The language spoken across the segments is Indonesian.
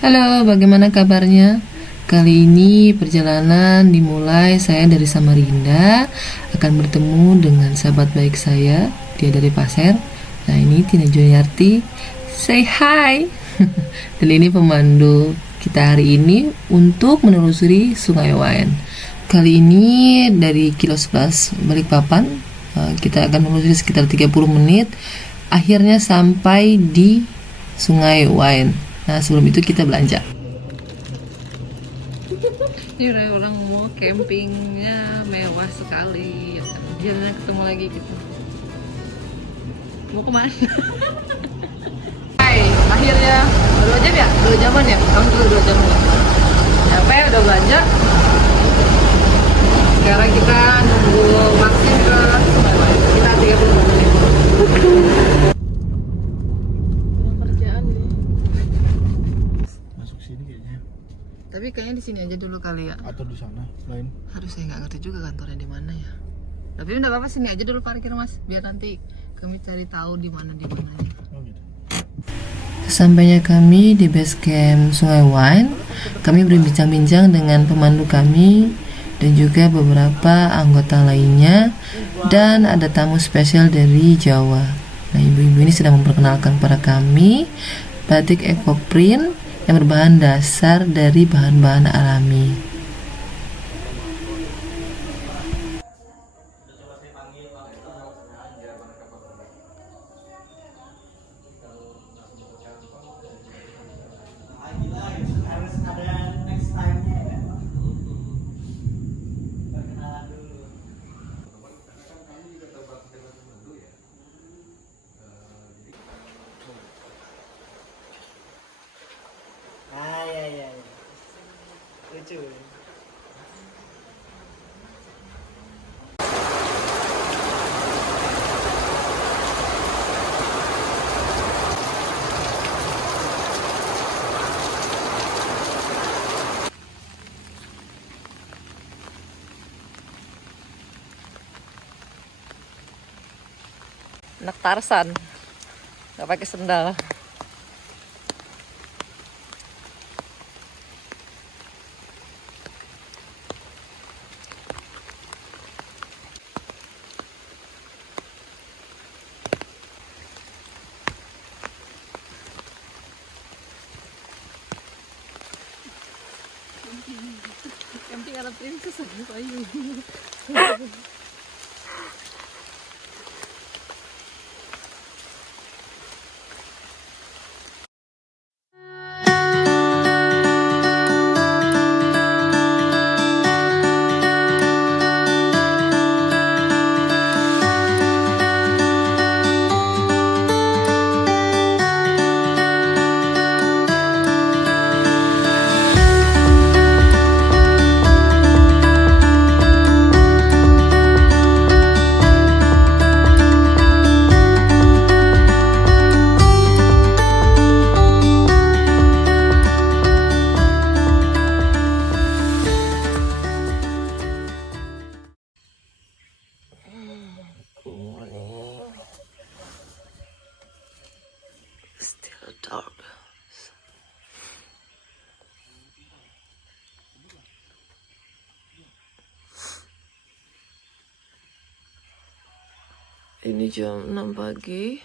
Halo, bagaimana kabarnya? Kali ini perjalanan dimulai saya dari Samarinda akan bertemu dengan sahabat baik saya, dia dari Pasir. Nah, ini Tina Juniarti. Say hi. Dan ini pemandu kita hari ini untuk menelusuri Sungai Wain. Kali ini dari Kilo 11 Balikpapan, kita akan menelusuri sekitar 30 menit. Akhirnya sampai di Sungai Wain. Nah, sebelum itu kita belanja. Ini udah orang mau campingnya mewah sekali. Akhirnya ketemu lagi gitu. Mau kemana? Hai, akhirnya 2 jam ya? 2 jaman ya? Kamu dulu 2 jam ya? Nyampe, udah belanja. Sekarang kita nunggu vaksin ke Sungai Wain. Kita 30 menit. Tapi kayaknya di sini aja dulu kali ya. Atau di sana lain. Aduh, saya nggak ngerti juga kantornya di mana ya. Tapi enggak apa-apa, sini aja dulu parkir Mas, biar nanti kami cari tahu di mananya. Oh gitu. Sesampainya kami di base camp Sungai Wain, kami berbincang-bincang dengan pemandu kami dan juga beberapa anggota lainnya, dan ada tamu spesial dari Jawa. Nah, ibu-ibu ini sedang memperkenalkan kepada kami batik ekoprint yang berbahan dasar dari bahan-bahan alami. Ya. Lucu. Anak Tarsan, nggak pakai sendal. Camping ala princess aja payu. Still dark. Ini jam 6 pagi.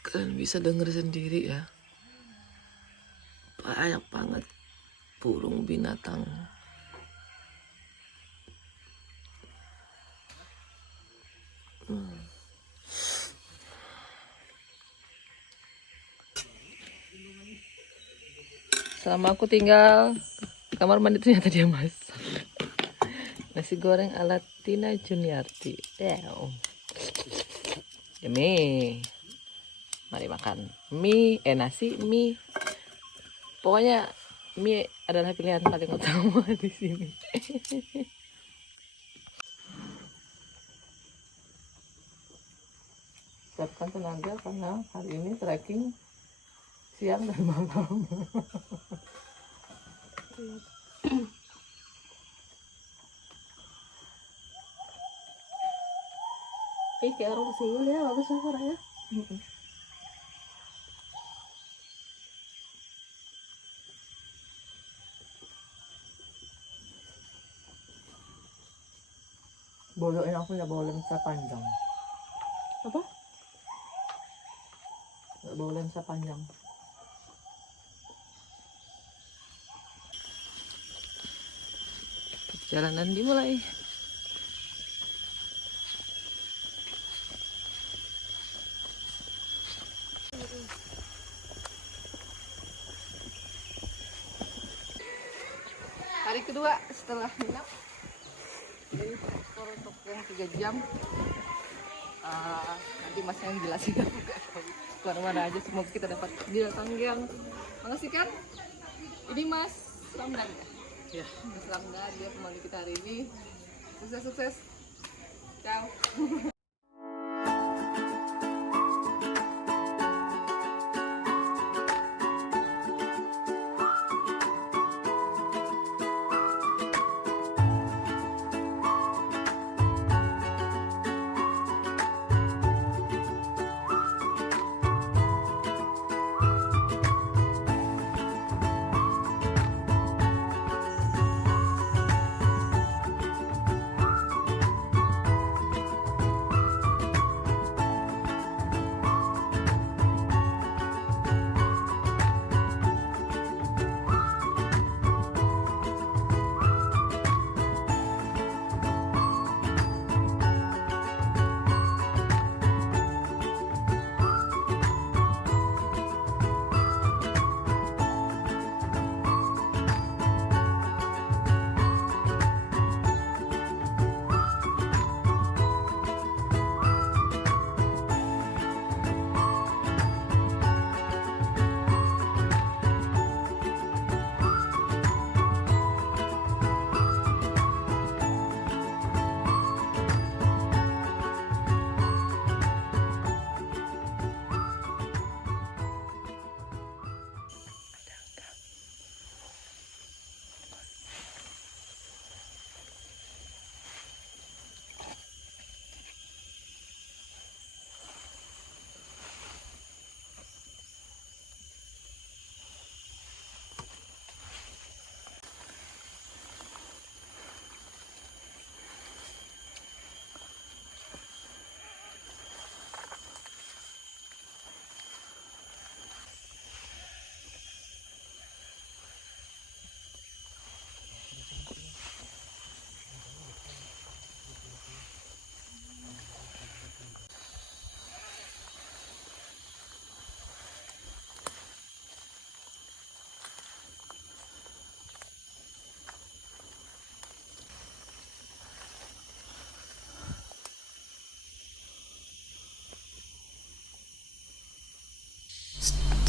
Kalian bisa denger sendiri ya. Banyak banget burung binatang. Selama aku tinggal kamar mandi, ternyata dia masak nasi goreng ala Tina Juniarti. Yummy. Mari makan mie, nasi, mie. Pokoknya mie adalah pilihan paling utama di sini. Siapkan tenaga karena hari ini trekking siang dan malam. Kayak orang kesini ya, bagus suaranya. Boloin aku nggak bawa lensa panjang. Apa? Nggak bawa lensa panjang. Perjalanan dimulai. Hari kedua setelah nginap. Ini skor untuk yang 3 jam. Nanti masnya yang jelasin aku gak tahu kemana aja, semoga kita dapat binatang yang mengasihkan. Ini Mas Ramdan ya? Mas Ramdan, dia pemandu kita hari ini. Sukses. Ciao.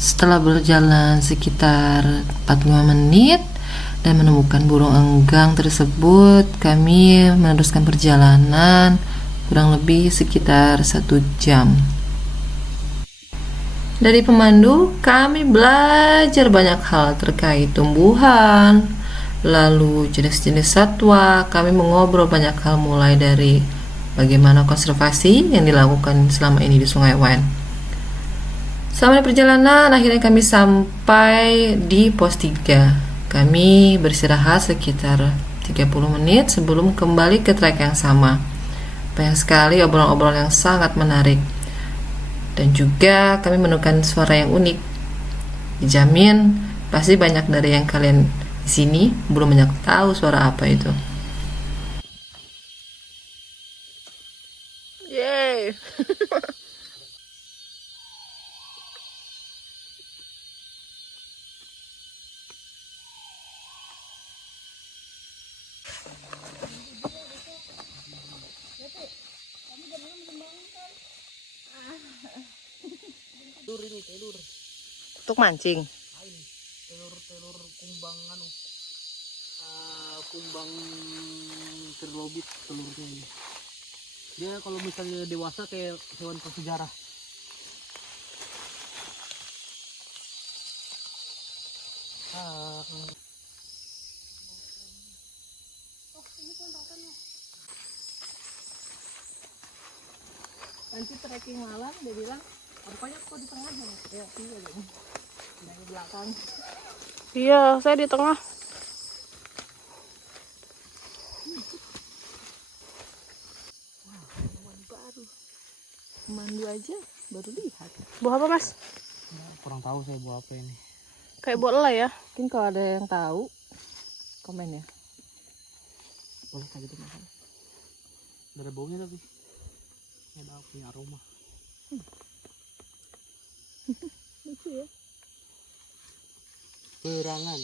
Setelah berjalan sekitar 45 menit dan menemukan burung enggang tersebut, kami meneruskan perjalanan kurang lebih sekitar 1 jam. Dari pemandu, kami belajar banyak hal terkait tumbuhan, lalu jenis-jenis satwa. Kami mengobrol banyak hal mulai dari bagaimana konservasi yang dilakukan selama ini di Sungai Wen. Selama perjalanan, akhirnya kami sampai di pos 3. Kami beristirahat sekitar 30 menit sebelum kembali ke trek yang sama. Banyak sekali obrolan-obrolan yang sangat menarik. Dan juga kami menemukan suara yang unik. Dijamin pasti banyak dari yang kalian di sini belum banyak tahu suara apa itu. Yeay. Telur ini, telur. Untuk mancing. Ini telur kumbang kumbang terlobit telurnya ini. Dia kalau misalnya dewasa kayak hewan prasejarah. Nanti trekking malam dia bilang, rupanya kok di tengah ya? Ya, iya dong. Di belakang. Iya, saya di tengah. Pemandu aja baru lihat. Buah apa, Mas? Kurang tahu saya buah apa ini. Kayak buah lelai ya. Mungkin kalau ada yang tahu komen ya. Boleh kayak gitu makan. Ada baunya tapi. Ada punya aroma. Lucu ya. Berangan.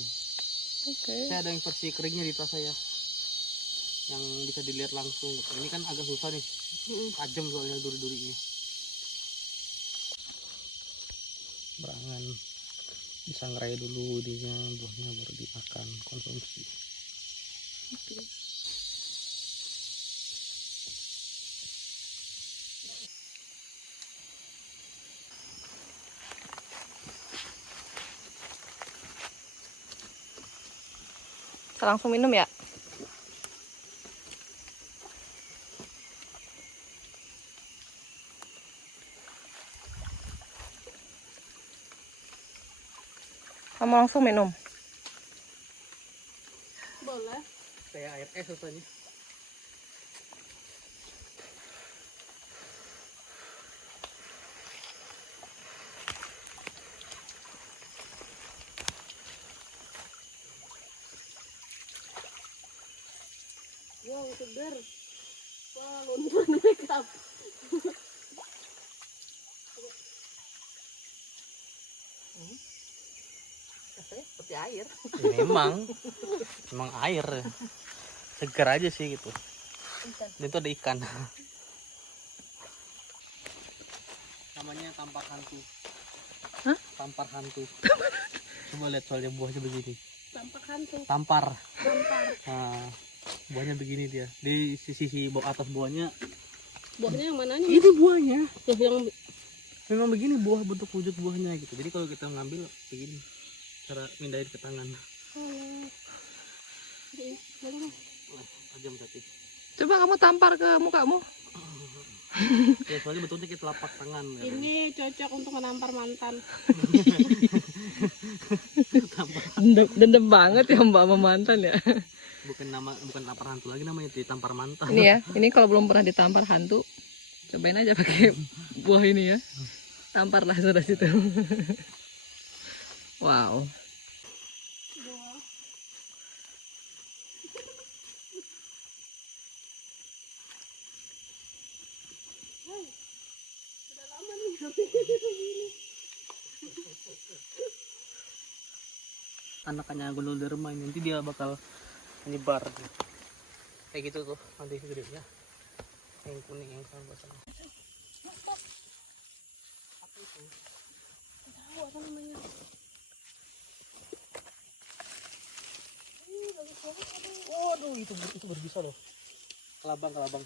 Oke. Saya ada yang versi keringnya di tas saya. Yang bisa dilihat langsung. Ini kan agak susah nih. Tajam soalnya duri-durinya. Berangan. Disangrai dulu dinya, buahnya baru dimakan konsumsi. Kita langsung minum ya. Kamu langsung minum. Boleh. Kayak air es rasanya. Wow, segar. Wah, luntur make up. Rasanya seperti air. Ya, memang air. Segar aja sih gitu. Dan itu ada ikan. Namanya tampar hantu. Hah? Tampar hantu. Coba lihat soalnya buahnya begini. Tampak hantu. Tampar. Nah, buahnya begini dia. Di sisi bawah atas buahnya. Buahnya yang mananya? Ini buahnya. Yang Memang begini buah, bentuk wujud buahnya gitu. Jadi kalau kita ngambil begini. Cara mindahin ke tangan. Tajam tapi. Coba kamu tampar ke mukamu. Ya soalnya bentuknya kayak telapak tangan. Ya. ini cocok untuk menampar mantan. Dendam banget ya Mbak sama mantan ya. Bukan tampar hantu lagi namanya, ditampar mantan. Ini ya, ini kalau belum pernah ditampar hantu, cobain aja pakai buah ini ya. Tamparlah sudah situ. Wow. Anakannya Ganoderma ini nanti dia bakal menyebar kayak gitu tuh nanti gedenya yang kuning yang sama sama. Apa itu? Tahu apa namanya? Waduh itu berbisa loh. Kelabang.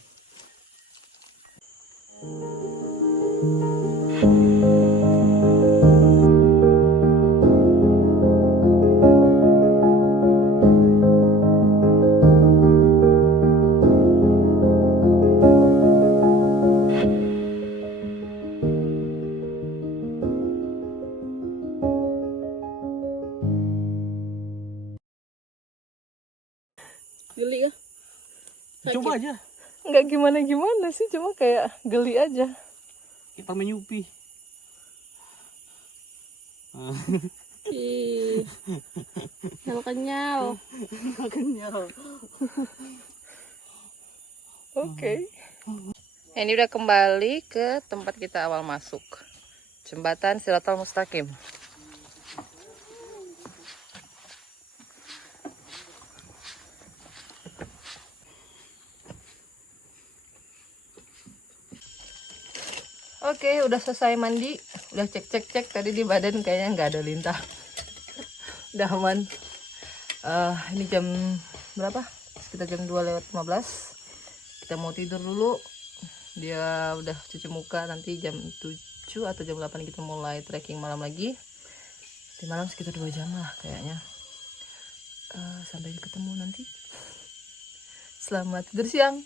Geli ya? Coba aja. Nggak gimana sih, cuma kayak geli aja. Kita menyupi. Ih, kenyal. Kenyal. Oke. Ini udah kembali ke tempat kita awal masuk. Jembatan Siratal Mustaqim. Oke, udah selesai mandi, udah cek tadi di badan kayaknya nggak ada lintah, udah aman. Ini jam berapa? Sekitar jam 2:15. Kita mau tidur dulu. Dia udah cuci muka, nanti jam 7 atau jam 8 kita mulai trekking malam lagi. Di malam sekitar 2 jam lah kayaknya. Sampai ketemu nanti. Selamat tidur siang.